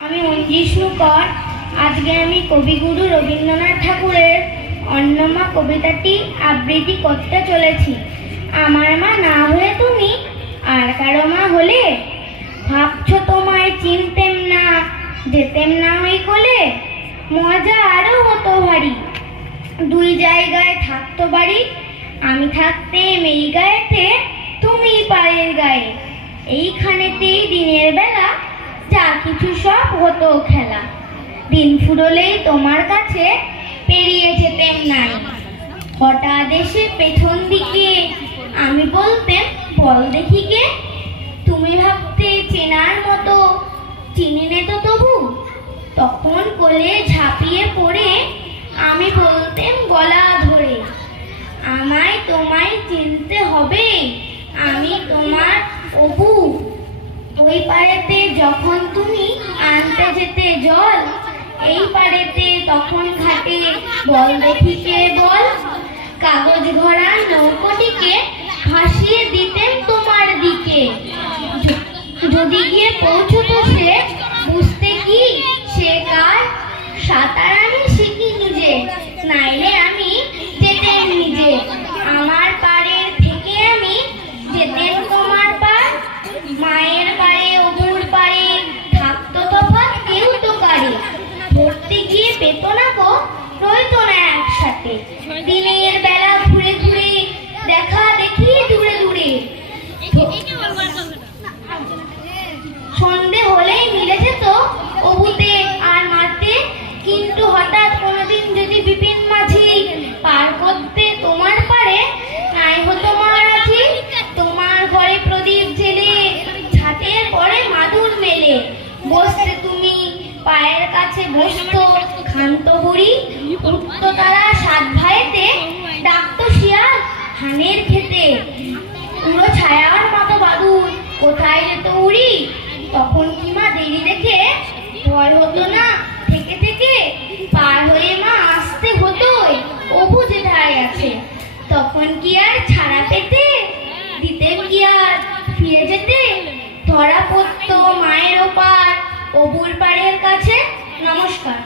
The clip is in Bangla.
আমি অঞ্জিষ্ণু কর আজকে আমি কবিগুরু রবীন্দ্রনাথ ঠাকুরের অন্নমা কবিতাটি আবৃত্তি করতে চলেছি। আমার মা না হয়ে তুমি আর কারও মা হলে? ভাবছ তোমায় চিনতেম না, যেতেম না ওই কোলে? মজা আরও হতো ভারী। দুই জায়গায় থাকতো বাড়ি, আমি থাকতেম এই গায়েতে, তুমি পাড়ের গায়ে। এইখানেতেই দিনের বেলা কিছু সব হতো খেলা। দিন ফুরলেই তোমার কাছে পেরিয়ে যেতেন নাই। হঠাৎ এসে পেছন দিকে আমি বলতেম বল দেখি কে? তুমি ভাবতে চেনার মতো চিনিনে তো তবু। তখন কোলে ঝাঁপিয়ে পড়ে আমি বলতেম গলা ধরে। আমায় তোমায় চিনতে হবে আমি তোমার অবু ওই পাড়েতে যখন তুমি আনতে যেতে জল, এই পাড়েতে তখন ঘাটে বল দেখি কে বল। কাগজ ভরা নৌকোটিকে ভাসিয়ে দিতেন তোমার দিকে। যদি গিয়ে পৌঁছতো সে, বুঝতে কি সে কার সাঁতার রইতো না একসাথে। দিনের বেলা ঘুরে ঘুরে, দেখা দেখি দূরে দূরে। সন্ধে হলেই মিলে যেত অবুতে আর মারতে। কিন্তু হঠাৎ কোনোদিন যদি বিপিন মাঝি পার করতে তোমার পারে, নাই হতো মহারাজি, তোমার ঘরে প্রদীপ জেলে ছাতের পরে মাদুর মেলে। বসতে তুমি পায়ের কাছে বসতো খান্ত বুড়ি উঠতো তারা সাত ভাইতে ডাকতো শিয়াল হানের খেতে পুরো ছায়ার মতো বাদুর কোথায় যেত উড়ি? তখন কি মা দেরি দেখে? ভয় হতো না? থেকে থেকে পার হয়ে মা আসতে হতোই। অবু যেথায় আছে। তখন কি আর ছাড়া পেতে দিতে কি আর ফিরে যেতে পাড়ের কাছে নমস্কার।